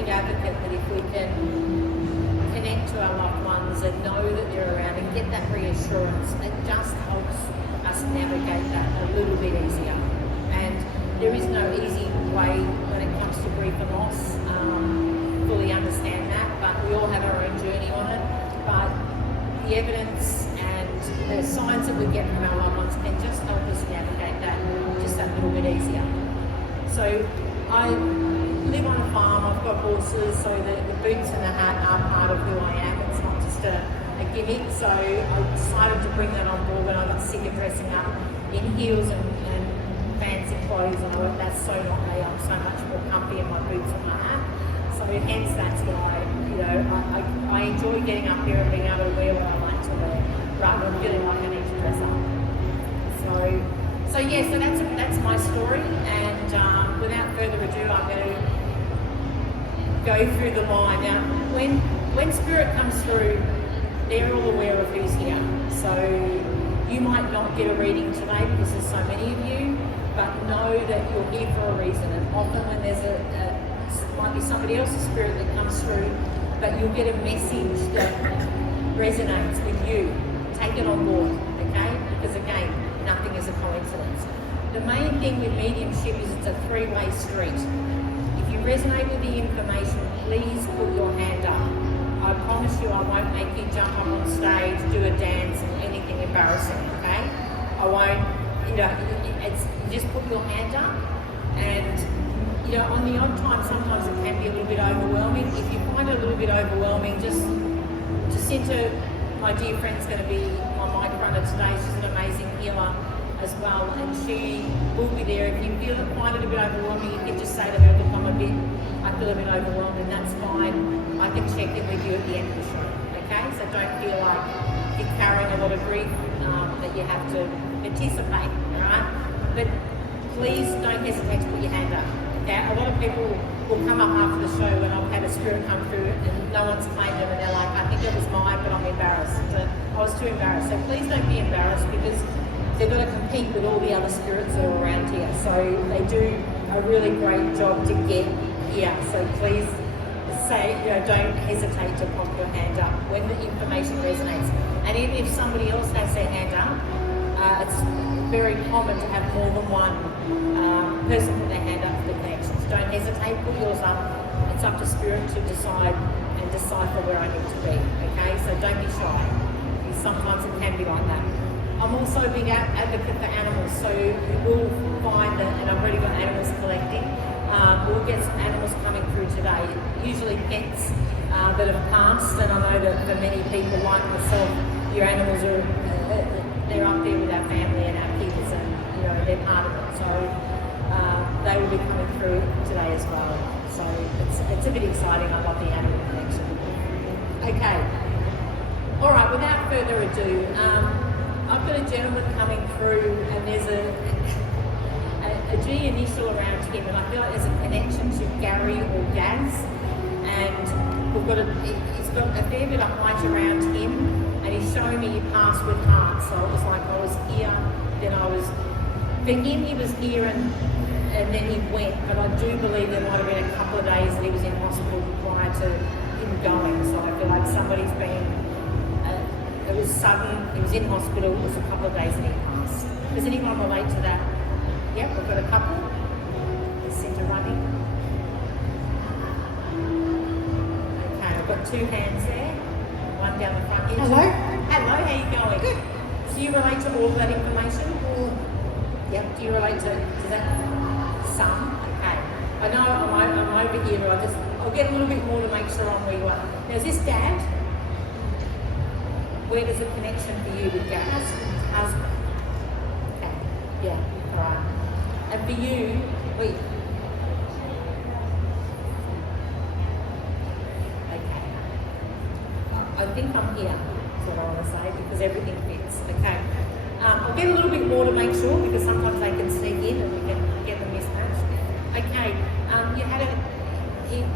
big advocate that if we can connect to our loved ones and know that they're around and get that reassurance, it just helps us navigate that a little bit easier. And there is no easy way when it comes to grief and loss. Fully understand that, but we all have our own journey on it. But the evidence and the signs that we get from our loved ones can just help us navigate that just that little bit easier. So I live on a farm, I've got horses, so the boots and the hat are part of who I am. It's not just a gimmick. So I decided to bring that on board when I got sick of dressing up in heels and fancy clothes, and I went, that's so not me. I'm so much more comfy in my boots and my hat. So hence that's why, I enjoy getting up here and being able to wear what I like to wear, rather than feeling like I need to dress up. So that's my story, and without further ado, I'm going to go through the line. Now, when Spirit comes through, they're all aware of who's here. So you might not get a reading today because there's so many of you, but know that you're here for a reason. And often when there's might be somebody else's spirit that comes through, but you'll get a message that resonates with you. Take it on board, okay? Because again, nothing is a coincidence. The main thing with mediumship is it's a three-way street. If you resonate with the information, please put your hand up. I promise you I won't make you jump up on stage, do a dance, or anything embarrassing, okay? I won't, it's just put your hand up, and on the odd time, sometimes it can be a little bit overwhelming. If you find it a little bit overwhelming, just enter. My dear friend's going to be my mic runner today. She's an amazing healer as well, and she will be there. If you find it a bit overwhelming, you can just say to her, look, I feel a bit overwhelmed, and that's fine. I can check in with you at the end of the show, okay? So don't feel like you're carrying a lot of grief that you have to anticipate, all right? But please don't hesitate to put your hand up. Okay? A lot of people will come up after the show when I've had a spirit come through and no one's claimed them, and they're like, I think it was mine, but I'm embarrassed. I was too embarrassed. So please don't be embarrassed, because they've got to compete with all the other spirits that are around here. So they do a really great job to get here. So please don't hesitate to pop your hand up when the information resonates. And even if somebody else has their hand up, it's very common to have more than one person put their hand up for the connections. Don't hesitate, put yours up. It's up to Spirit to decide and decipher where I need to be, okay? So don't be shy, because sometimes it can be like that. I'm also a big advocate for animals, so you will find that, and I've already got animals collecting, we'll get some animals coming through today. Usually pets that have passed, and I know that for many people like myself, your animals are they're up there with our family and our kids, and they're part of it. So they will be coming through today as well. So it's a bit exciting. I love the animal connection. Okay. All right. Without further ado, I've got a gentleman coming through, and there's a G initial around him, and I feel like there's a connection to Gary or Gaz, and he's got a fair bit of height around him, and he's showing me he passed with heart. So it was like I was here, then for him he was here and then he went, but I do believe there might have been a couple of days that he was in hospital prior to him going. So I feel like somebody's been, it was sudden, he was in hospital, it was a couple of days and he passed. Does anyone relate to that? Yep, we've got a couple. The centre running. Okay, I've got two hands there. One down the front here. Hello. Hello, how are you going? Good. Do you relate to all of that information? Yep. Do you relate to that? Some. Okay. I know I'm over here, but I'll get a little bit more to make sure I'm where you are. Now, is this Dad? Where does the connection for you with Dad? Husband. Okay. Yeah. All right. And for you, wait. Okay. I think I'm here, is what I want to say, because everything fits. Okay. I'll get a little bit more to make sure, because sometimes they can sneak in and we can get them mismatched. Okay. You had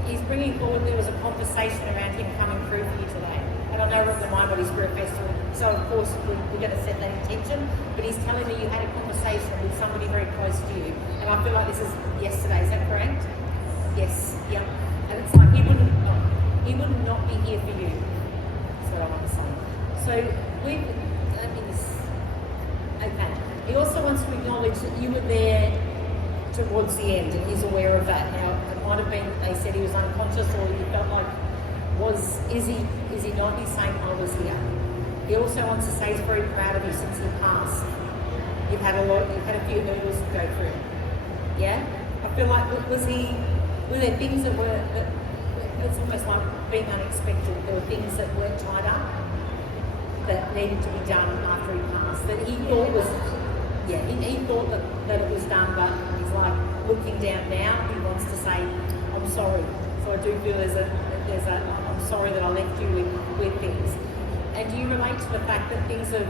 he's bringing forward, there was a conversation around him coming through for you today. And I know we're at the Mind Body Spirit Festival, so of course we're going to set that intention, but he's telling me you had a conversation with somebody very close to you, and I feel like this is yesterday, is that correct? Yes, yeah. And it's like he he would not be here for you. That's what I want to say. So okay. He also wants to acknowledge that you were there towards the end, and he's aware of that. Now, it might have been they said he was unconscious, or you felt like is he not? He's saying I was here. He also wants to say he's very proud of you since he passed. You've had a few hurdles to go through. Yeah? I feel like were there things that were it's almost like being unexpected. There were things that weren't tied up that needed to be done after he passed. That he thought was he thought that it was done, but he's like looking down now, he wants to say, I'm sorry. So I do feel there's a I'm sorry that I left you with things. And do you relate to the fact that things have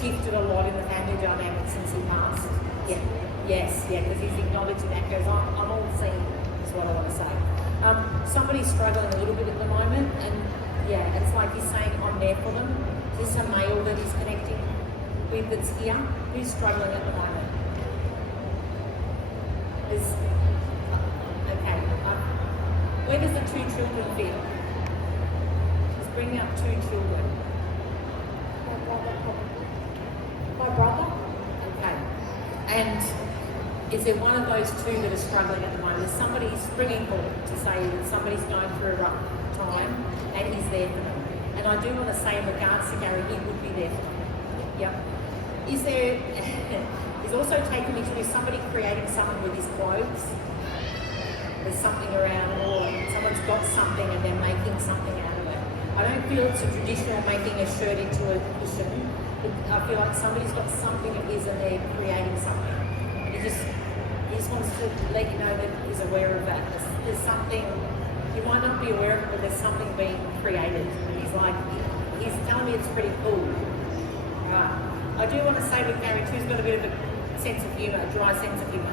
shifted a lot in the family dynamic since he passed? Yeah. Yes, yeah, because he's acknowledging that, goes, I'm all seen, is what I want to say. Somebody's struggling a little bit at the moment, and yeah, it's like he's saying, I'm there for them. Is this a male that he's connecting with that's here? Who's struggling at the moment? Okay. Where does the 2 children feel? He's bringing up 2 children. My brother? Okay. And is there one of those 2 that are struggling at the moment? Is somebody springing forward to say that somebody's going through a rough time and he's there for them? And I do want to say in regards to Gary, he would be there for them. Yep. Is there, he's also taken me to, is somebody creating something with his clothes? There's something around, or someone's got something and they're making something out of it. I don't feel it's a traditional making a shirt into a cushion. I feel like somebody's got something of his and they're creating something. He just wants to let you know that he's aware of that. There's something, you might not be aware of it, but there's something being created. And he's telling me it's pretty cool. Right. I do want to say with Gary too, he's got a bit of a sense of humour, a dry sense of humour.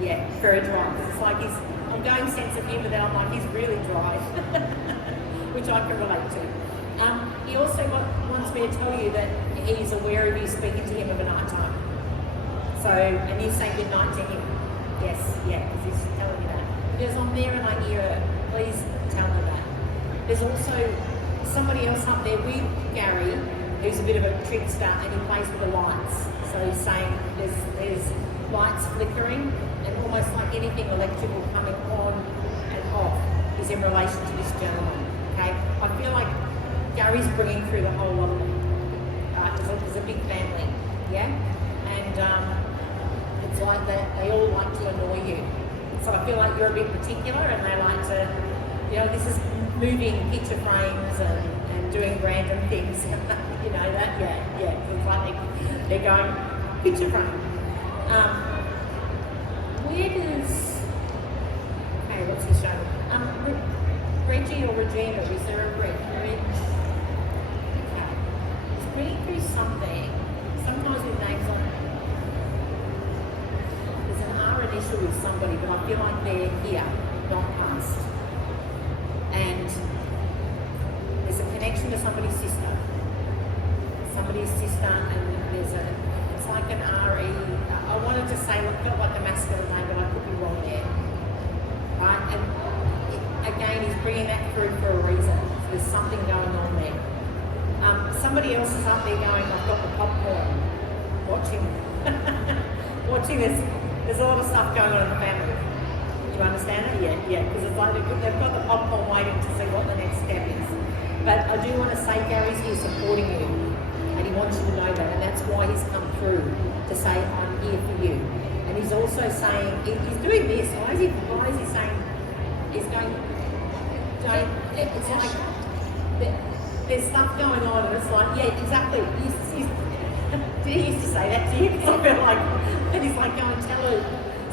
Yeah, very dry. It's like I'm going sense of humour, then I'm like, he's really dry, which I can relate to. He also wants me to tell you that he's aware of you speaking to him of a night time. So, and you say good night to him. Yes, yeah, because he's telling me that. Because I'm there and I hear it, please tell me that. There's also somebody else up there with Gary, who's a bit of a trickster, and he plays with the lights. So he's saying there's lights flickering, and almost like anything electrical coming on and off is in relation to this gentleman. Okay, I feel like Gary's bringing through the whole lot of them. There's a big family, yeah, and it's like they all like to annoy you. So I feel like you're a bit particular, and they like to, this is moving picture frames and doing random things. You know that, yeah. It's like they're going picture frame. Where does, okay, what's he showing? Reggie or Regina, is there a Reg? Okay. He's bringing through something. Sometimes with names like, there's an R initial with somebody, but I feel like they're here, not past. And there's a connection to somebody's sister. And it's like an R-E. I wanted to say, it felt like a masculine name, but I could be wrong there. Right? And again, he's bringing that through for a reason. So there's something going on there. Somebody else is up there going, I've got the popcorn. Watching this. There's a lot of stuff going on in the family. Do you understand it? Yeah. Because it's like they've got the popcorn waiting to see what the next step is. But I do want to say Gary's here supporting you. And he wants you to know that, and that's why he's come through to say, I'm here for you. And he's also saying, he's doing this, why is he saying, he's going, it's like, there's stuff going on, and it's like, yeah, exactly. Did he used to say that to you? Because I feel like, and he's like, go and tell her.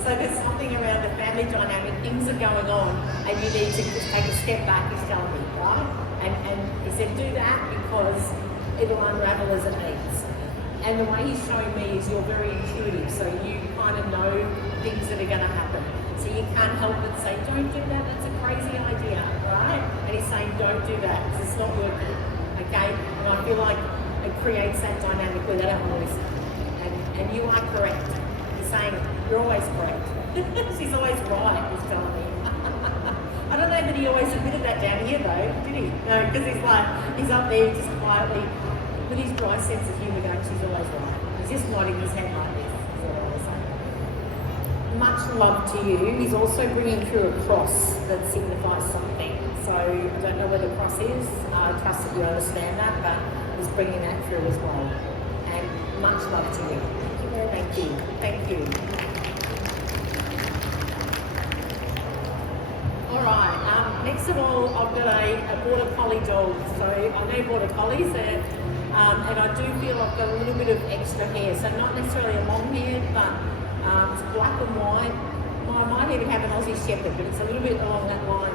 So there's something around the family dynamic, things are going on, and you need to just take a step back, he's telling me, right? And he said, do that because it'll unravel as it needs. And the way he's showing me is you're very intuitive, so you kind of know things that are going to happen. So you can't help but say, don't do that, that's a crazy idea, right? And he's saying, don't do that, because it's not working, okay? And I feel like it creates that dynamic where they don't want to listen. And you are correct. He's saying, you're always correct. She's always right, he's telling me. I don't know say that he always admitted that down here though, did he? No, because he's up there just quietly with his dry sense of humour going, she's always right. He's just nodding his head like this, is what I was saying. Much love to you. He's also bringing through a cross that signifies something. So I don't know where the cross is. I trust that you understand that, but he's bringing that through as well. And much love to you. Thank you. Thank you. All right. Next of all, I've got a border collie dog. So I know border collies, and I do feel I've got a little bit of extra hair. So not necessarily a long hair, but it's black and white. I might even have an Aussie Shepherd, but it's a little bit along that line.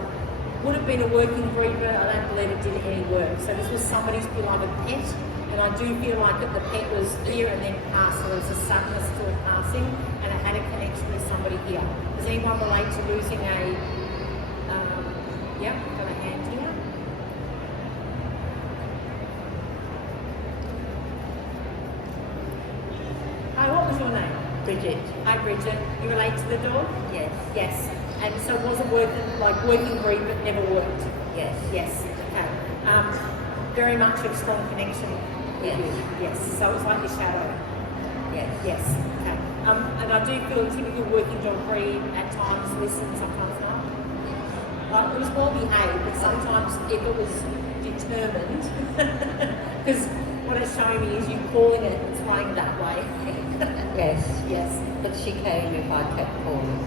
Would have been a working breed, but I don't believe it did any work. So this was somebody's beloved pet, and I do feel like that the pet was here and then passed. So there was a sadness to it passing, and it had a connection with somebody here. Does anyone relate to losing a? Yep, got a hand here. Hi, what was your name? Bridget. Hi, Bridget. You relate to the dog? Yes. Yes. And so was it working breed but never worked? Yes. Yes. Okay. Very much a strong connection with Yes. you. Yes. So it's like your shadow. Yes. Yes. Okay. And I do feel a typical working dog breed at times listen, sometimes not. Like it was well behaved, but sometimes if it was determined, because what it's showing me is you calling it and trying that way. Yes. Yes. But she came if I kept calling.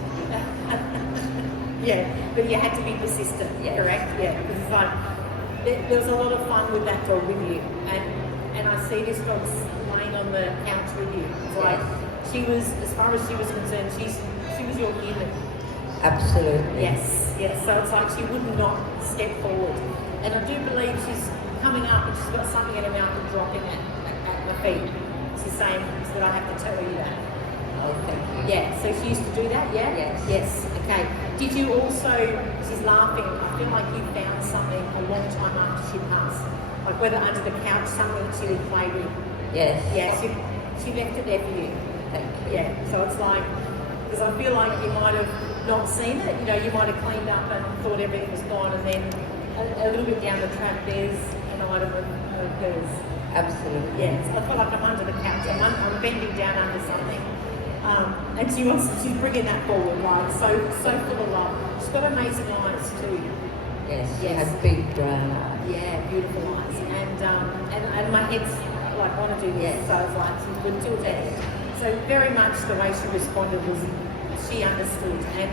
Yeah, but you had to be persistent, Yes. correct? Yeah, because it's like there was a lot of fun with that dog with you, and I see this dog laying on the couch with you. It's like she was, as far as she was concerned, she was your human. Absolutely. Yes, yes. So it's like she would not step forward, and I do believe she's coming up and she's got something in her mouth and dropping it at my feet. She's saying that I have to tell you that. Oh, thank you. Yeah, so she used to do that, yeah? Yes. Yes, okay. Did you also, she's laughing, I feel like you found something a long time after she passed. Like whether under the couch, something that she would play with. Yes. Yeah, she left it there for you. Thank you. Yeah, so it's like, because I feel like you might have not seen it, you know, you might have cleaned up and thought everything was gone, and then a little bit down the track, there's an item of hers. Absolutely. Yes, I feel like I'm under the couch, I'm bending down under something. And she's bringing that forward, like so full of love. She's got amazing eyes too. Yes. She Yes. had big brown eyes. Yeah, beautiful eyes. And my head's like want to do this, Yes. so I was like she's good till death. So very much the way she responded was she understood, and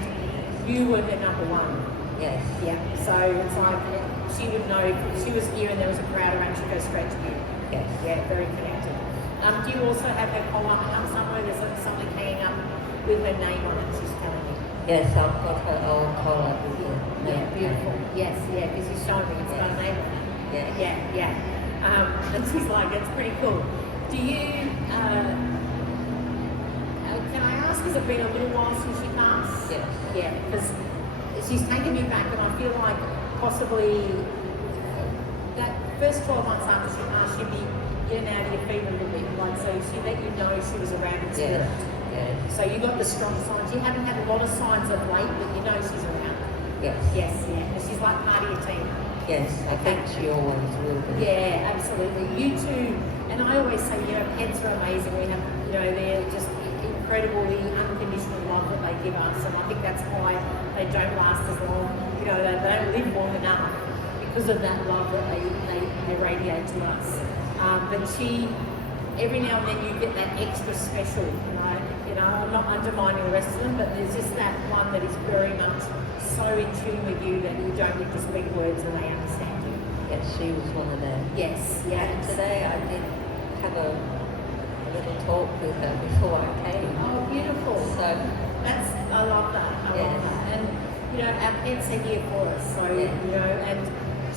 you were her number one. Yes. Yeah. So it's like she would know if she was here and there was a crowd around, she'd go straight to you. Yes. Yeah, very connected. Do you also have her collar hung up somewhere? There's like something hanging up with her name on it, she's telling me. Yes, I've got her old collar with her. Yeah, beautiful. Yes, yeah, because she's showing me it's got a name on it. Yes. Yeah, yeah. And she's like, it's pretty cool. Do you, can I ask, has it been a little while since she passed? Yes. Yeah, because she's taken me back, and I feel like possibly that first 12 months after she passed, she'd be in and out of your feet a little bit, like so she let you know she was around in spirit. Yes. So you got the strong signs. You haven't had a lot of signs of late, but you know she's around. Yes. Yes, yeah. And she's like part of your team. Yes. I think she always will be. Yeah, absolutely. You too. And I always say, you know, pets are amazing. We have, you know, they're just incredible, the unconditional love that they give us. And I think that's why they don't last as long. You know, they don't live long enough because of that love that they radiate to us. But she, every now and then you get that extra special, you know, I'm not undermining the rest of them, but there's just that one that is very much so in tune with you that you don't need to speak words and they understand you. Yes, she was one of them. Yes, yeah. And today I did have a little talk with her before I came. Oh, beautiful. So I love that. I love that. And, you know, our pets are here for us. So, Yeah. you know, and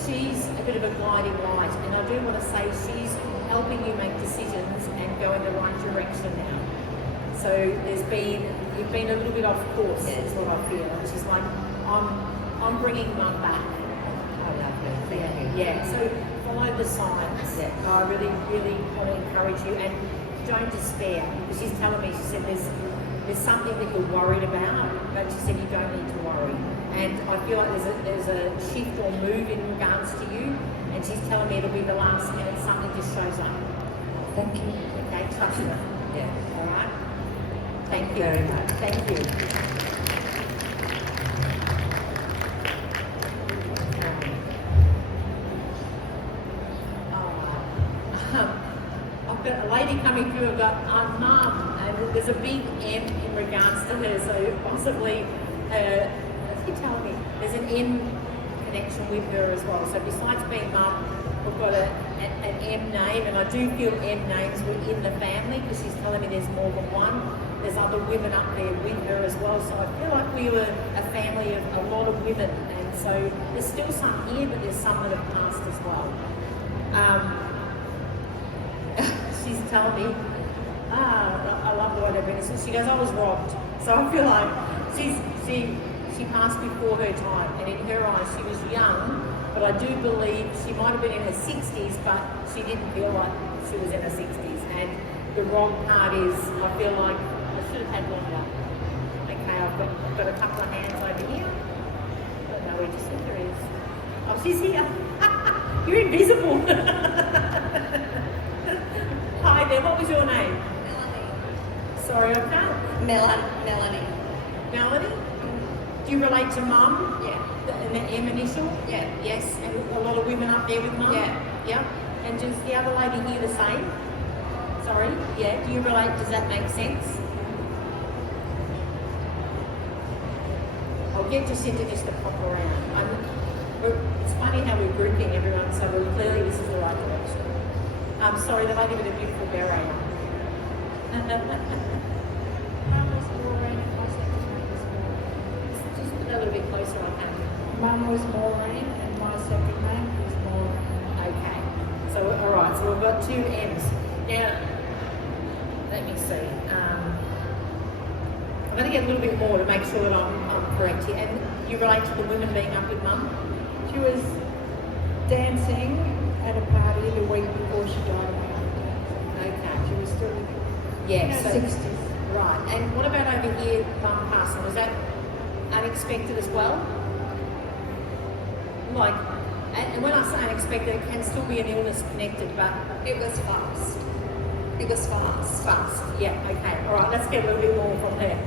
she's a bit of a guiding light. And I do want to say she's helping you make decisions and go in the right direction now. So you've been a little bit off course, Yeah. is what I feel. And she's like, I'm bringing Mum back. I love her. Thank Yeah, you. yeah. So follow the signs. Yeah. I really, really want to encourage you, and don't despair. Because she's telling me, she said, there's something that you're worried about, but she said you don't need to worry. And I feel like there's a shift or move in regards to you, and she's telling me it'll be the last minute something just shows up. Thank you. Okay, trust her. Yeah. All right. Thank you very much. Thank you. I've got a lady coming through. I've got Mum, and there's a big M in regards to her, so possibly, what's she telling me? There's an M connection with her as well. So besides being Mum, we've got an M name, and I do feel M names were in the family because she's telling me there's more than one. There's other women up there with her as well, so I feel like we were a family of a lot of women, and so there's still some here, but there's some that have passed as well. She's telling me, I love the way they bring us. She goes, I was robbed. So I feel like she passed before her time, and in her eyes she was young, but I do believe she might have been in her 60s, but she didn't feel like she was in her 60s. And the wrong part is, I feel like I should have had longer. Okay, I've got a couple of hands over here. I don't know where Jacinta is. Oh, she's here. You're invisible. Hi there, what was your name? Melanie. Sorry, I can't. Melanie. Melanie? Do you relate to Mum? Yeah. And the M initial? Yeah. Yes, and a lot of women up there with Mum? Yeah. Yeah. And does the other lady here the same? Sorry? Yeah. Do you relate? Does that make sense? I'll get Jacinta just to pop around. It's funny how we're grouping everyone, so clearly this is the right direction. Sorry, the lady with a beautiful beret. Mum was Maureen and my second name was Maureen. Just a little bit closer, I can. Mum was Maureen and my second name was Maureen. Okay. So, all right. So we've got two M's. Now, let me see. I'm going to get a little bit more to make sure that I'm correct here. And you relate to the women being up with Mum? She was dancing at a party the week before she died of my own Okay. She was still in Yeah. her So, 60s. right. And what about over here, Mum passing? Was that unexpected as well? Like, and when I say unexpected, it can still be an illness connected, but It was fast. It was fast. fast. Yeah, okay. All right, let's get a little bit more from her.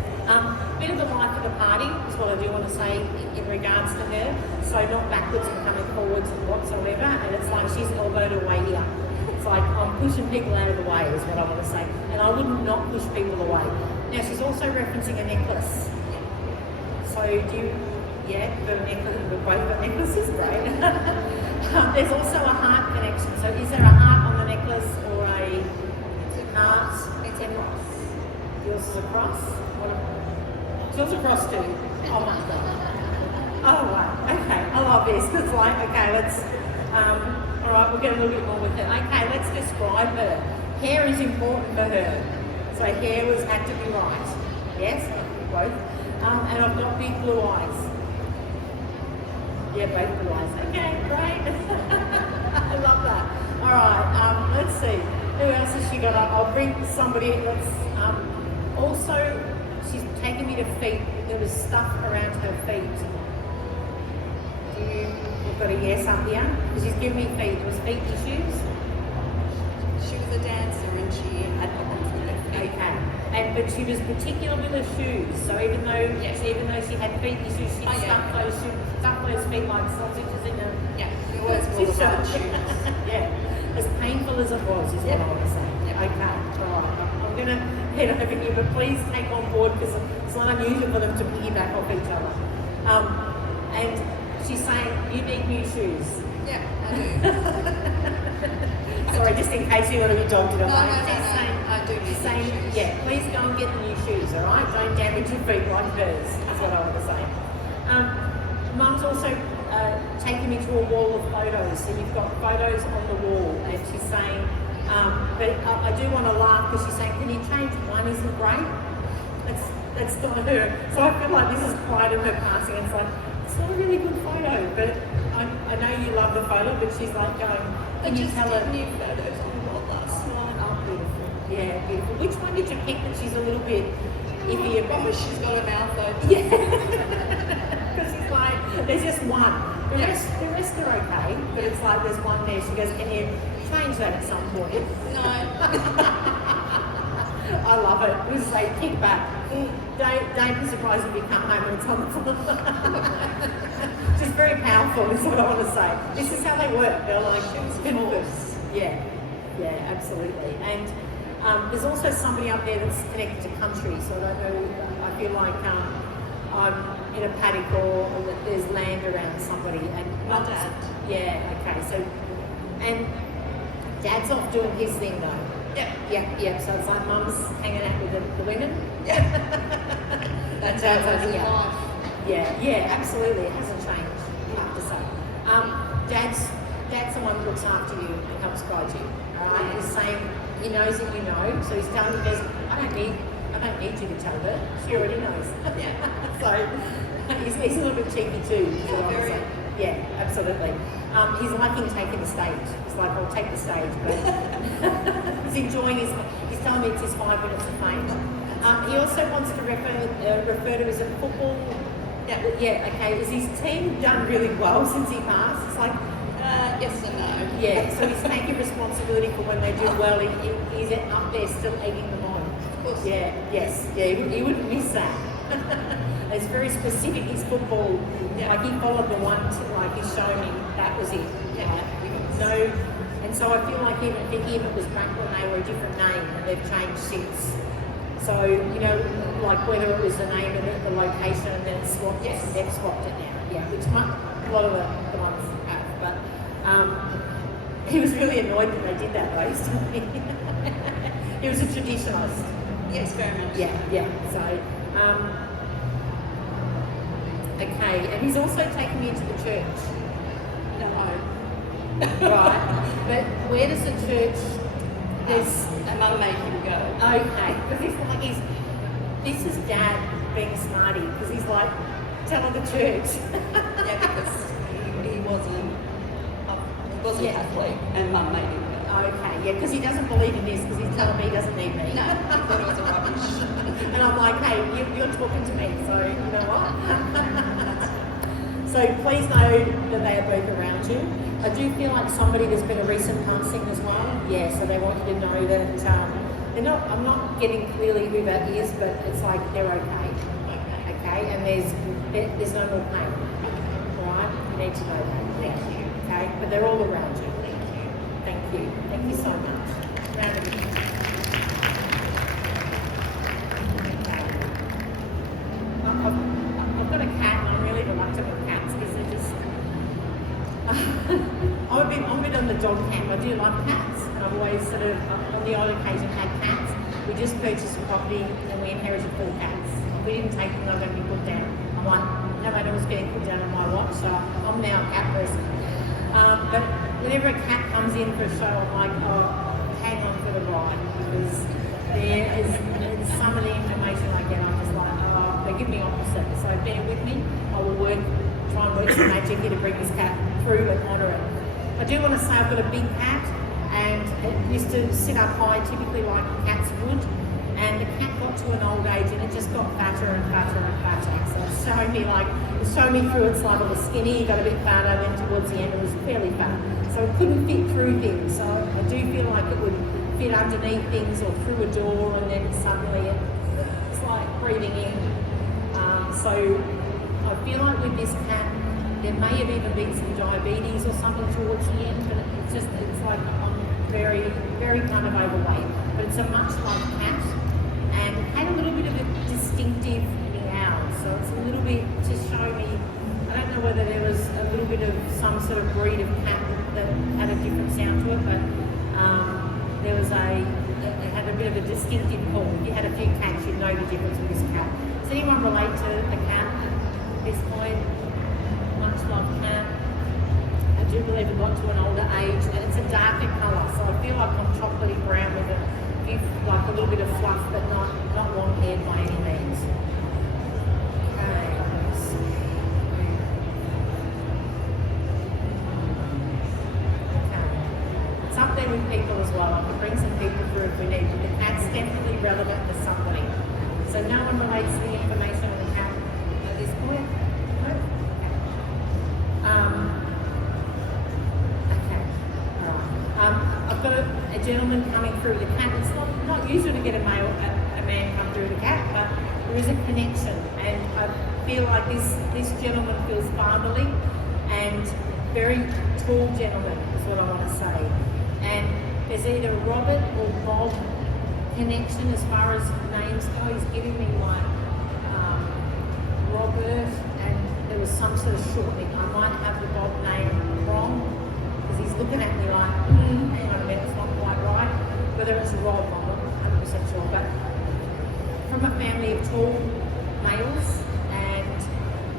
Bit of the life of the party is what I do want to say in regards to her. So not backwards and coming forwards whatsoever. And it's like she's elbowed her way here. It's like I'm pushing people out of the way is what I want to say. And I wouldn't not push people away. Now she's also referencing a necklace. So do you, yeah, got a necklace, we've both got necklaces, great. There's also a heart connection. So is there a heart on the necklace or a heart? It's a cross. Yours is a cross? Yours a cross too? Oh my God. Oh right, okay, I love this. It's like, okay, let's, all right, we'll get a little bit more with her. Okay, let's describe her. Hair is important for her. So hair had to be right. Yes, both. And I've got big blue eyes. Yeah, both blue eyes. Okay, great. I love that. All right, let's see. Who else has she got? I'll bring somebody that's also, she's taken me to feet. There was stuff around her feet. We've got a yes up here. She's given me feet. There was feet issues. She was a dancer and she had problems with her feet. Okay. But she was particular with her shoes. So even though she had feet issues, she stuck those feet like sausages in her. Yeah, it was more about shoes. Yeah. As painful as it was, is what I want to say. Yep. Okay. Right. I'm going to head over here, but please take on board because it's not unusual for them to piggyback off each other. And she's saying, you need new shoes. Yeah, I do. Sorry, just in case you want to be dogged in a No, way. no, She's saying, I do need she's new saying, shoes. yeah, please go and get the new shoes, all right? Don't damage your feet like hers, is what I want to say. Mum's also taken me to a wall of photos. So you've got photos on the wall, and she's saying, but I do want to laugh because she's saying, can you change one? Isn't great? That's not her. So I feel like this is quite in her passing. It's like, it's not a really good photo, but I know you love the photo, but she's like going, can you tell her? new photos on the wall last night. Oh, beautiful. Yeah, beautiful. Which one did you pick that she's a little bit if he Oh, she's got a mouth open. yeah, because he's like, there's just one. The rest are okay, but it's like there's one there. She goes, can you change that at some point? No. I love it. We say, kick back. Don't be surprised if you come home and it's on the floor. Just very powerful is what I want to say. This is how they work. They're like, force. Yeah, yeah, absolutely. And there's also somebody up there that's connected to country, so I don't know, I feel like I'm in a paddock or that there's land around somebody. And My dad. Yeah, okay. So, and Dad's off doing his thing though. Yep. So it's like Mum's hanging out with the women. Yeah. That's That's over his here. life. Yeah, absolutely. It hasn't changed, I have to say. Dad's the one that looks after you and helps guide you. Alright? He's saying he knows that you know, so he's telling you this, I don't need you to tell her. She already knows. Yeah. So he's a little bit cheeky too. is what I'm very. saying. Yeah, absolutely. He's liking taking the stage. He's like, I'll take the stage, but he's enjoying he's telling me it's his 5 minutes of fame. He also wants to refer to as a football. Yeah, okay. Is his team done really well since he passed? It's like, yes and no. yeah, so he's taking responsibility for when they do well. He's up there still egging them on. Of course. Yeah, yes, yeah, he wouldn't miss that. It's very specific, his football. Yeah. Like he followed the one, like he's showing me that was it. Yeah. No, and so I feel like even for him it was back when they were a different name and they've changed since. So, you know, like whether it was the name of it, the location, and then it's swapped, Yes. they've swapped it now. Yeah, which a lot of the ones have. But he was really annoyed that they did that though. He's telling me. He was a traditionalist. Yes, very much. Yeah. So, okay, and he's also taken me into the church. No. Right, but where does the church? There's And Mum made him go. okay, because he's like this is Dad being smarty because he's like telling the church. Yeah, because he wasn't Yeah. Catholic, and Mum made him go. Okay, yeah, because he doesn't believe in this because he's telling me he doesn't need me. No, he thought it was a rubbish. And I'm like, hey, you're talking to me, so you know what? So please know that they are both around you. I do feel like there's been a recent passing as well. Yeah, so they want you to know that they're not. I'm not getting clearly who that is, but it's like they're okay. Okay, and there's no more pain. All right, you need to know that. Thank you. Okay, but they're all around you. Thank you. Thank you so much. Round of applause. I've got a cat and I'm really reluctant with cats because they're just... I'm a bit on the dog camp. I do love cats and I've always sort of, on the odd occasion, had cats. We just purchased a property and we inherited 4 cats. We didn't take them, they were going to be put down. I'm like, no matter what's getting put down on my watch, so I'm now a cat person. But whenever a cat comes in for a show, I'm like, oh, hang on for the ride because there is some of the information I get, I'm just like, oh, they give me opposite. So bear with me. I will try and work some magic here to bring this cat through and honour it. I do want to say I've got a big cat and it used to sit up high, typically like cats would. And the cat got to an old age and it just got fatter and fatter and fatter. So it's showing me through its life. It was skinny, got a bit fatter, then towards the end it was fairly fat. So it couldn't fit through things. So I do feel like it would fit underneath things or through a door and then suddenly it's like breathing in. So I feel like with this cat, there may have even been some diabetes or something towards the end, but it's like I'm very, very kind of overweight. But it's a much loved cat and it had a little bit of a distinctive meow. So it's a little bit to show me, I don't know whether there was a little bit of some sort of breed of cat that had a different sound to it, but it had a bit of a distinctive call. If you had a few cats, you'd know the difference with this cat. Does anyone relate to a cat at this point? Much loved cat. I do believe it got to an older age and it's a darker colour, so I feel like I'm chocolatey brown with like a little bit of fluff, but not long haired by any means. Okay, let's see. Okay. It's up there with people as well. I can bring some people through if we need, but the cat's definitely relevant for somebody. So no one relates the information on the cat at this point? No? Okay. Alright. I've got a gentleman coming through the cat. It's not usual to get a man come through the cat, but there is a connection, and I feel like this gentleman feels fatherly and very tall gentleman is what I want to say. And there's either Robert or Bob connection as far as names go. He's giving me like Robert, and there was some sort of shortening. I might have the Bob name wrong because he's looking at me like, hang on a minute, it's not quite right. Whether it's Rob, I'm not 100% sure, but from a family of tall males, and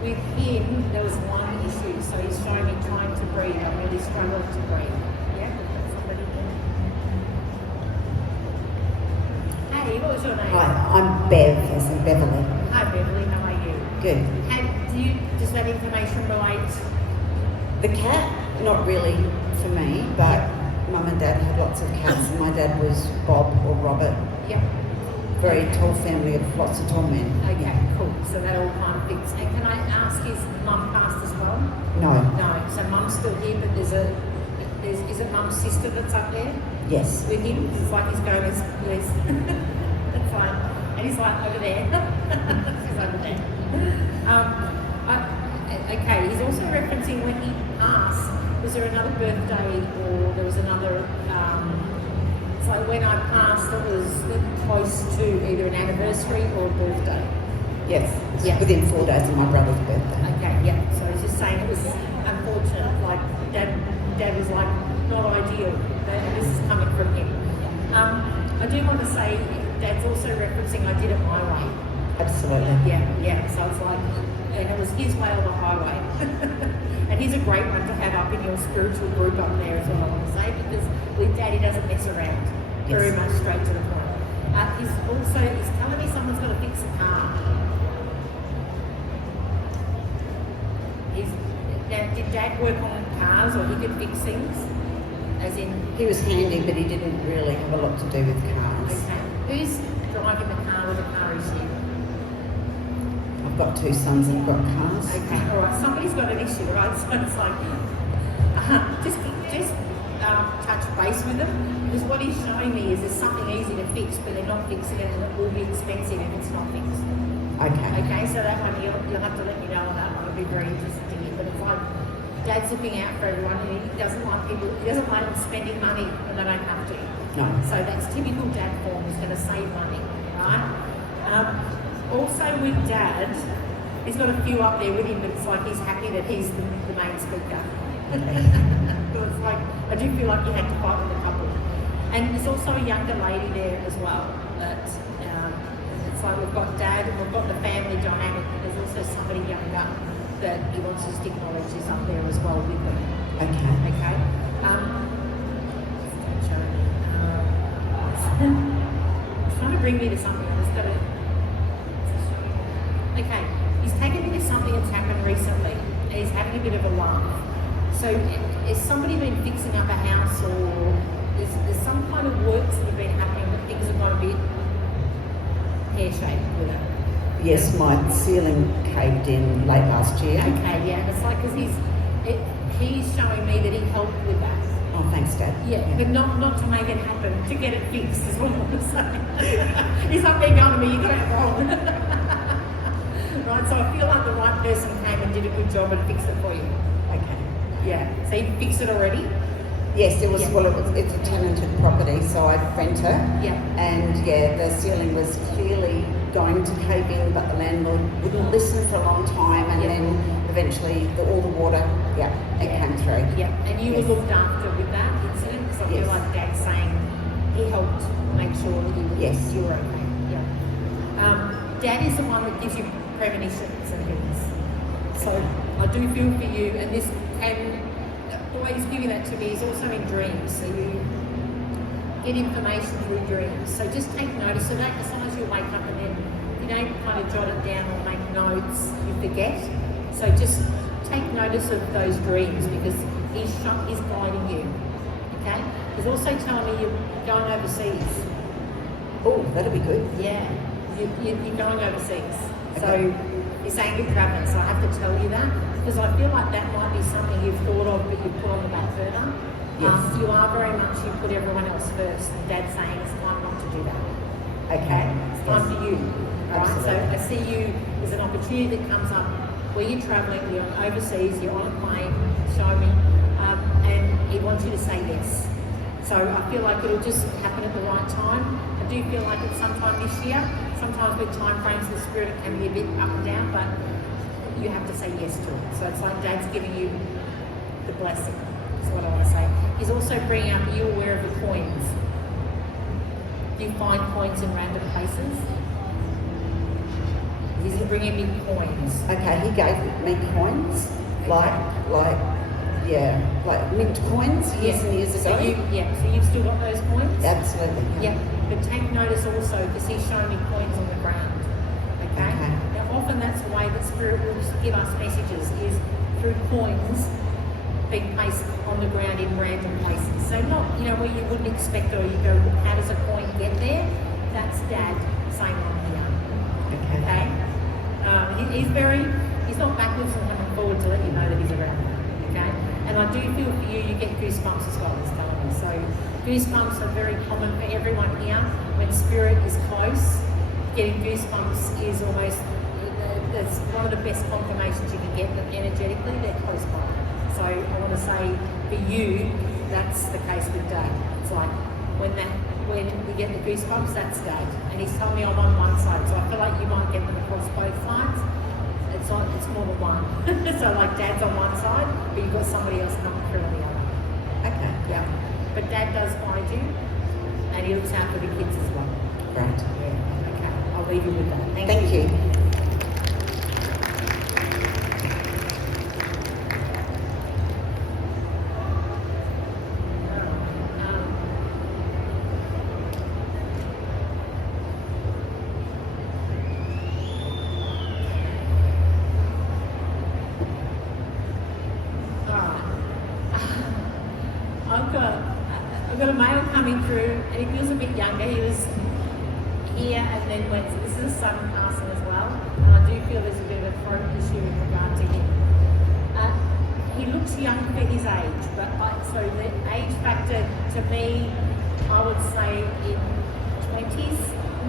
with him there was one issue. So he's showing me trying to breathe. I really struggled to breathe. Yeah, that's somebody there. Hey, what was your name? Hi, I'm Bev, as in Beverly. Hi Beverly, how are you? Good. Does that information relate? The cat, not really for me, but Mum and Dad had lots of cats, and my dad was Bob or Robert. Yep. Very tall family of lots of tall men. Okay, cool. So that all kind of fits. And can I ask, is Mum passed as well? No. No. So Mum's still here, but is it Mum's sister that's up there Yes. with him? It's like he's going as Les. That's fine. And he's like over there. He's over there. Okay, he's also referencing when he passed, was there another birthday or there was another, it's like when I passed it was close to either an anniversary or a birthday. Yes. Yeah. Within 4 days of my brother's birthday. Okay, yeah, so he's just saying it was unfortunate, like Dad was like, not ideal, and this is coming from him. I do want to say, Dad's also referencing I did it my way. Absolutely. Yeah, so it's like, and it was his way or the highway. And he's a great one to have up in your spiritual group up there is what I want to say, because with Dad he doesn't mess around. Very Yes. much straight to the point. He's telling me someone's got to fix a car. Now, did Dad work on cars or he could fix things? As in, He was handy, but he didn't really have a lot to do with cars. okay. Who's driving the car with a car issue? I've got 2 sons that have got cars. Okay, all right. Somebody's got an issue, right? So it's like, just touch base with them, because what he's showing me is there's something easy to fix, but they're not fixing it, and it will be expensive if it's not fixed. Okay. Okay, so that one you'll have to let me know on that one. It'll be very interesting to hear. But it's like Dad's looking out for everyone, and he doesn't like them spending money when they don't have to. No. So that's typical Dad form. He's going to save money, right? Also with Dad, he's got a few up there with him, but it's like he's happy that he's the main speaker. So it's like, I do feel like you had to fight with a couple. And there's also a younger lady there as well. That it's like we've got Dad and we've got the family dynamic, but there's also somebody younger that he wants to just acknowledge is up there as well with them. Okay. Okay. It's trying to bring me to something. I just got to. Okay, he's taken me to something that's happened recently, and he's having a bit of a laugh. So, has somebody been fixing up a house, or there's some kind of works that have been happening that things have got a bit pear-shaped with it? Yes, my ceiling caved in late last year. Okay, yeah, and it's like because he's showing me that he helped with that. Oh, thanks, Dad. Yeah, but not to make it happen, to get it fixed is what I want to say. He's up there going to me, you got it wrong. Right, so I feel like the right person came and did a good job and fixed it for you. Okay. Yeah, so you fixed it already? Yes, it was. Yeah. Well, it's a tenanted property, so I'd rent her. Yeah. And yeah, the ceiling was clearly going to cave in, but the landlord wouldn't listen for a long time, and Yeah. then eventually all the water, it came through. Yeah, and you Yes. were looked after with that incident, because I feel Yes. like Dad's saying he helped make sure that Yes. you were okay. Yeah. Dad is the one that gives you premonitions and things. So I do feel for you, and this, and the way he's giving that to me is also in dreams. So you get information through dreams. So just take notice of that, because sometimes you'll wake up and then you don't kind of jot it down or make notes, you forget. So just take notice of those dreams, because he's guiding you. Okay? He's also telling me you're going overseas. Oh, that'll be good. Yeah. you're going overseas. So you're saying you're travelling, so I have to tell you that because I feel like that might be something you've thought of but you've put on the back burner. Yes. You are very much, you put everyone else first, and Dad's saying it's time not to do that. Okay. It's time for you. Right? So Absolutely. I see you as an opportunity that comes up where you're travelling, you're overseas, you're on a plane, show me, and he wants you to say yes. So I feel like it'll just happen at the right time. I do feel like it's sometime this year. Sometimes with time frames of the spirit it can be a bit up and down, but you have to say yes to it. So it's like Dad's giving you the blessing. That's what I want to say. He's also bringing up, are you aware of the coins? Do you find coins in random places? He's bringing me coins. Okay, he gave me coins, like mint coins years and years ago. So you've still got those coins? Absolutely. Yeah. But take notice also because he's showing me coins on the ground. Okay? Now often that's the way that Spirit will give us messages is through coins being placed on the ground in random places. So not, where you wouldn't expect or you go, how does a coin get there? That's Dad saying on here. Okay? He's not backwards and coming forward to let you know that he's around. Okay? And I do feel for you, you get goosebumps as well, he's telling me. So goosebumps are very common for everyone here. When Spirit is close, getting goosebumps is almost, that's one of the best confirmations you can get that energetically they're close by. So I want to say for you, that's the case with Dad. It's like when we get the goosebumps, that's Dad. And he's telling me I'm on one side, so I feel like you might get them across both sides. It's more than one. So like Dad's on one side, but you've got somebody else coming through on the other. Okay. Yeah. But Dad does guide you, and he looks out for the kids as well. Right. Yeah. Okay. I'll leave you with that. Thank you. I've got a male coming through, and he feels a bit younger. He was here and then went. So this is a son passing as well, and I do feel there's a bit of a throat issue in regard to him. He looks young for his age, but so the age factor to me, I would say in 20s.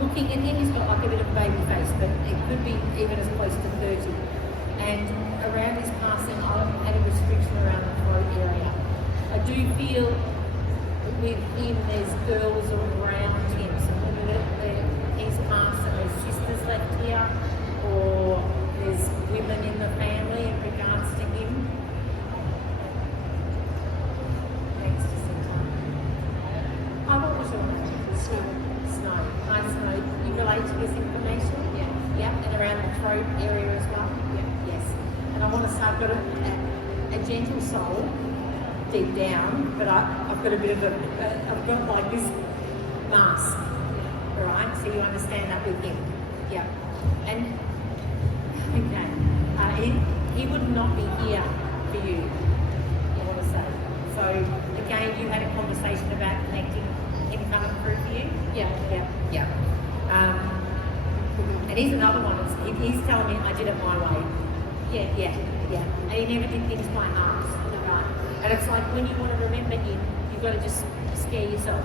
Looking at him, he's got like a bit of a baby face, but it could be even as close to 30. And around his passing, I had a restriction around the throat area. I do feel with him, there's girls around him, so whether he's passed and there's sisters left here, or there's women in the family in regards to him. Thanks to Santa. Oh, what was your name? Snow. Hi, Snow. You relate to this information? Yeah. Yeah, and around the throat area as well? Yeah. Yes. And I want to say I've got a gentle soul deep down, but I've got a bit of I've got like this mask, all right? So you understand that with him. Yeah. And, okay, he would not be here for you, I want to say. So, again, you had a conversation about connecting him coming through for you? Yeah. Yeah. Yeah. And here's another one. He's telling me I did it my way. Yeah, yeah, yeah. And he never did things by heart. Right. And it's like when you want to remember him, you've got to just scare yourself.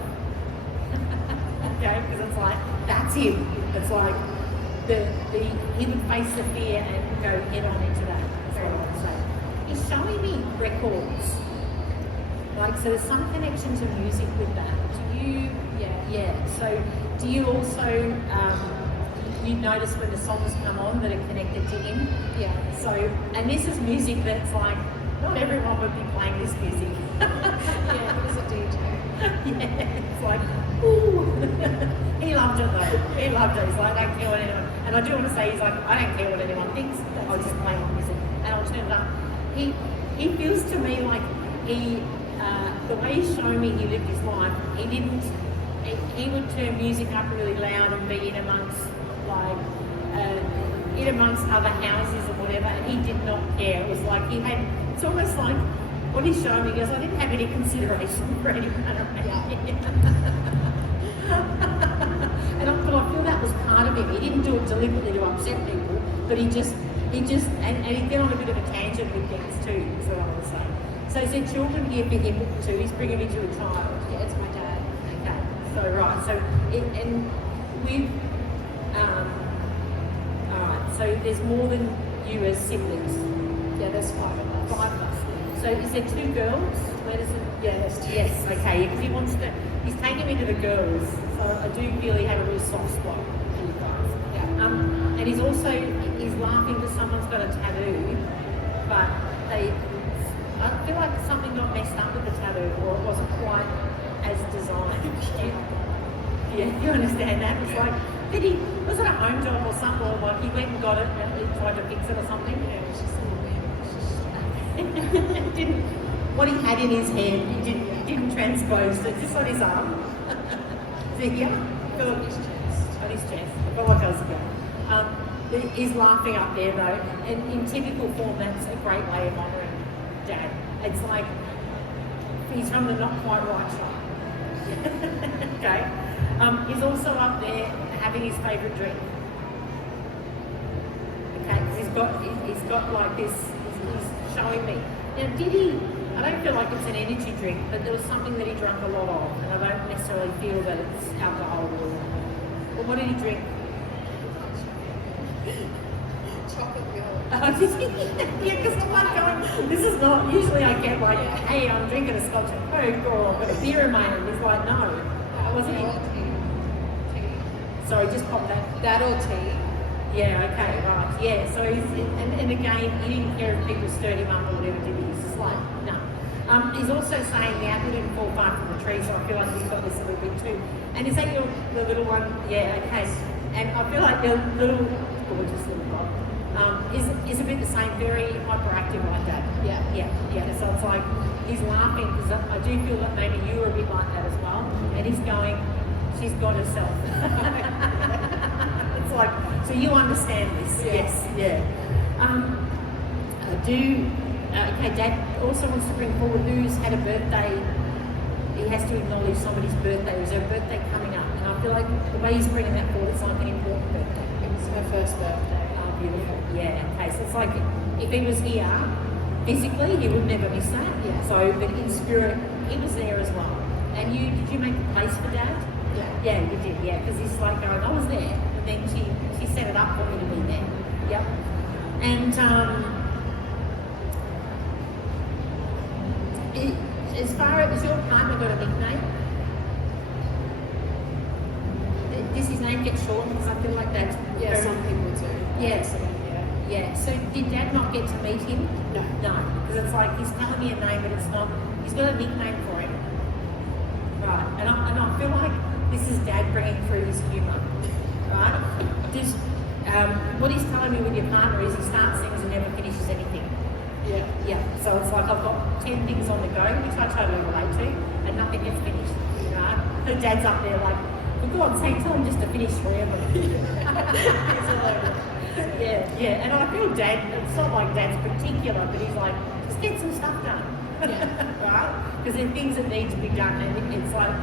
Okay? Because it's like, that's him. It's like he would face the fear and go head on into that. That's what I want to say. He's showing me records. Like, so there's some connection to music with that. Do you? Yeah. Yeah. So do you also, you notice when the songs come on that are connected to him? Yeah. So, and this is music that's like, not everyone would be playing this music. Yeah, he was a DJ. Yeah, it's like, ooh. He loved it though. He loved it. He's like, I don't care what anyone. And I do want to say, he's like, I don't care what anyone thinks. I'll just play my music. And I'll turn it up. He feels to me like the way he's shown me he lived his life, he would turn music up really loud and be in amongst other houses or whatever, and he did not care. It was like it's almost like what he's showing me, he goes, I didn't have any consideration for anyone around here. But I feel that was part of him. He didn't do it deliberately to upset people, but he just, and he'd get on a bit of a tangent with things too, is what I want to say. So he said children here for him too. He's bringing me to a child. Yeah, it's my dad. Okay, so right, so and with all right, so there's more than you as siblings. Yeah, there's 5 of us. 5 of us. So is there 2 girls? Where does it? Yeah, there's 2. Yes, okay. Because he wants to. He's taking me to the girls, so I do feel he had a real soft spot for you guys. Yeah. And he's laughing because someone's got a tattoo, but I feel like something got messed up with the tattoo, or it wasn't quite as designed. You understand that? It's like, was it a home job or something, or like he went and got it and he tried to fix it or something? Yeah, it's just a little weird. What he had in his head, he didn't transpose. So it's just on his arm. Is it here? On his chest. On his chest. I felt like I was going. He's laughing up there though, and in typical form, that's a great way of honouring Dad. It's like he's from the not quite right side. Okay. He's also up there having his favourite drink. Okay, he's got like this. He's showing me. Now, did he? I don't feel like it's an energy drink, but there was something that he drank a lot of, and I don't necessarily feel that it's alcohol or. Well, what did he drink? Chocolate milk. Yeah, because I'm like going, this is not, usually I get like, hey, I'm drinking a Scotch and Coke or I've got a beer in my hand. He's like, no, that wasn't it. Tea. Sorry, just pop that. That or tea. Yeah, okay, right. Yeah, so he's, and again, he didn't care if people stirred him up or whatever, did he? He's just like, no. He's also saying the apple didn't fall far from the tree, so I feel like he's got this a little bit too. And is that the little one? Yeah, okay. And I feel like the little, gorgeous little dog, is a bit the same, very hyperactive like that. Yeah. Yeah. So it's like, he's laughing because I do feel that maybe you were a bit like that as well. And he's going, she's got herself. It's like, so you understand this? Yes. Yeah. Okay, Dad also wants to bring forward who's had a birthday. He has to acknowledge somebody's birthday. There's her birthday coming up. And I feel like the way he's bringing that forward, it's like an important birthday. It was her first birthday. Oh, beautiful. Yeah, okay. So it's like, if he was here, physically, he would never miss that. Yeah. So, but in spirit, he was there as well. And did you make a place for Dad? Yeah. Yeah, you did, yeah. Because he's like going, I was there. And then she set it up for me to be there. Yep. And, as far as your partner got a nickname, does his name get shortened? Because I feel like that's Yeah, some people do. Yeah. Yeah. Yeah. So did Dad not get to meet him? No. No, because it's like he's telling me a name, but it's not. He's got a nickname for him. Right. And I feel like this is Dad bringing through his humour. Right. Just what he's telling me with your partner is he starts things and never finishes anything. Yeah. Yeah, so it's like I've got 10 things on the go, which I totally relate to, and nothing gets finished, right? So Dad's up there like, for God's sake, tell him just to finish 3 of them. Yeah, and I feel Dad, it's not like Dad's particular, but he's like, just get some stuff done, right? Because there are things that need to be done, and it's like,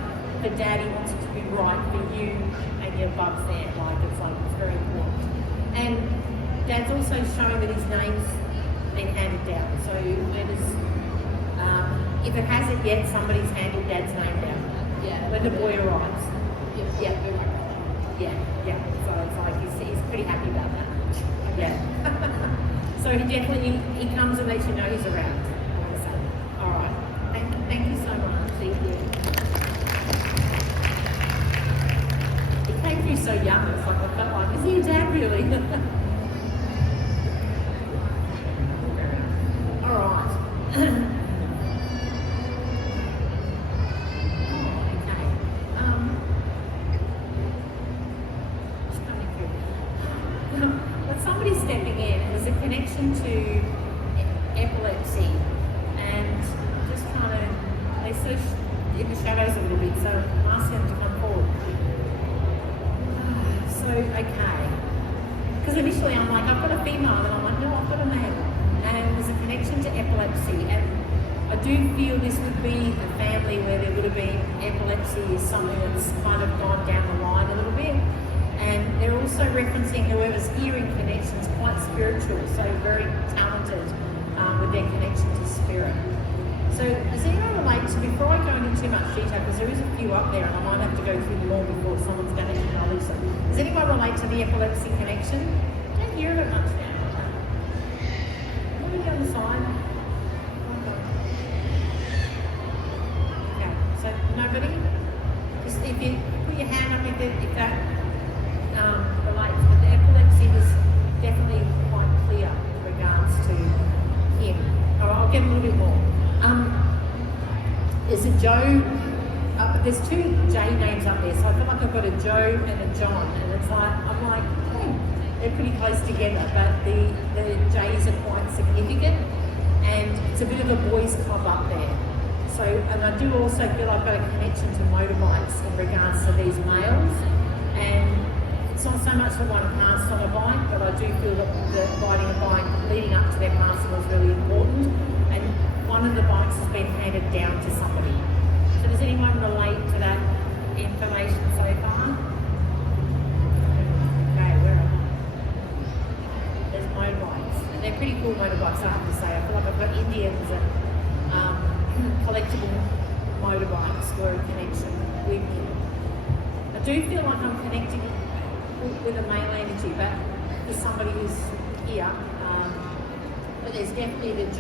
for Dad, he wants it to be right for you and your bubs there, like, it's very important. And Dad's also showing that his name's been handed down. So where does, if it hasn't yet, somebody's handed Dad's name down. Yeah. When the boy arrives. Yeah. Yeah. So it's like he's pretty happy about that. Yeah. So he comes and lets you know he's around. I want to say. All right. Thank you so much. Thank you. He came through so young. It's like I felt like, is he your dad really? All right. Okay. Just coming through. When somebody's stepping in, there's a connection to epilepsy, and just trying to, they're sort of in the shadows a little bit, so I'm asking them to come forward. So, okay. Because initially I'm like, I've got a female, and I'm like, no, I've got a male. And there's a connection to epilepsy, and I do feel this would be a family where there would have been epilepsy is something that's kind of gone down the line a little bit. And they're also referencing whoever's hearing connection is quite spiritual, so very talented with their connection to spirit. So does anyone relate to, before I go into too much detail, because there is a few up there and I might have to go through them all before someone's going to acknowledge them. Does anyone relate to the epilepsy connection? I don't hear of it much now. Maybe on the side. Okay, so nobody? Just if you put your hand up if that relates, but the epilepsy was definitely quite clear in regards to him. All right, I'll get a little bit more. There's a Joe, there's two J names up there, so I feel like I've got a Joe and a John, and it's like, I'm like, they're pretty close together, but the J's are quite significant, and it's a bit of a boys' club up there. So, and I do also feel I've got a connection to motorbikes in regards to these males, and it's not so much that one passed on a bike, but I do feel that riding a bike leading up to their passing was really important, and one of the bikes has been handed down to somebody. So does anyone relate to that information so far? Okay, where are they? There's motorbikes, and they're pretty cool motorbikes, I have to say. I feel like I've got Indians and collectible motorbikes were a connection with him. I do feel like I'm connecting with a male energy, but for somebody who's here, but there's definitely the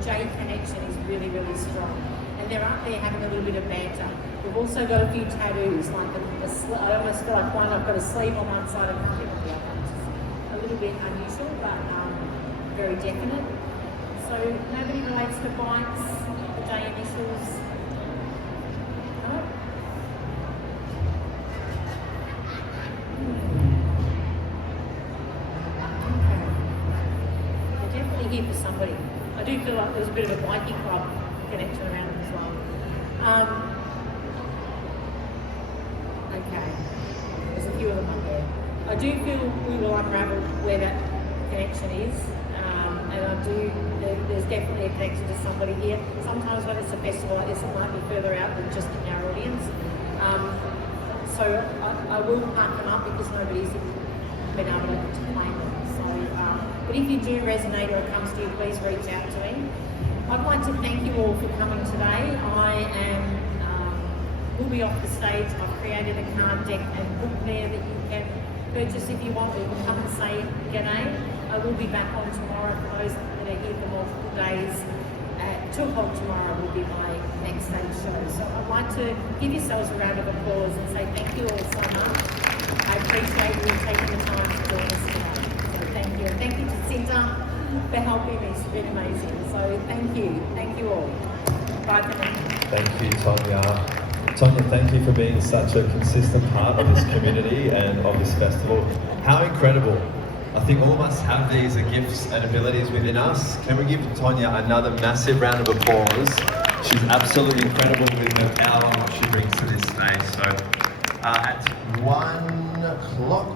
J connection is really, really strong. And they're up there having a little bit of banter. We've also got a few tattoos, like I almost feel like I've got a sleeve on one side and nothing on the other, which is a little bit unusual, but very definite. So nobody relates to bikes, the J initials. No? Here for somebody. I do feel like there's a bit of a biking club connection around it as well. Okay, there's a few of them up there. I do feel we will unravel where that connection is, and I do. There's definitely a connection to somebody here. Sometimes when it's a festival like this, it might be further out than just in our audience. So I will mark them up because nobody's been able to claim them. But if you do resonate or it comes to you, please reach out to me. I'd like to thank you all for coming today. We'll be off the stage. I've created a card deck and book there that you can purchase if you want. You can come and say g'day. I will be back on tomorrow for those that are here for multiple days. At 2 o'clock tomorrow will be my next stage show. So I'd like to give yourselves a round of applause and say thank you all so much. I appreciate you taking the time to join us today. Thank you. And thank you to Cinta for helping me. It's been amazing. So thank you. Thank you all. Bye for now. Thank you, Tonya. Tonya, thank you for being such a consistent part of this community and of this festival. How incredible. I think all of us have these gifts and abilities within us. Can we give Tonya another massive round of applause? She's absolutely incredible with her power and what she brings to this stage. So at 1 o'clock,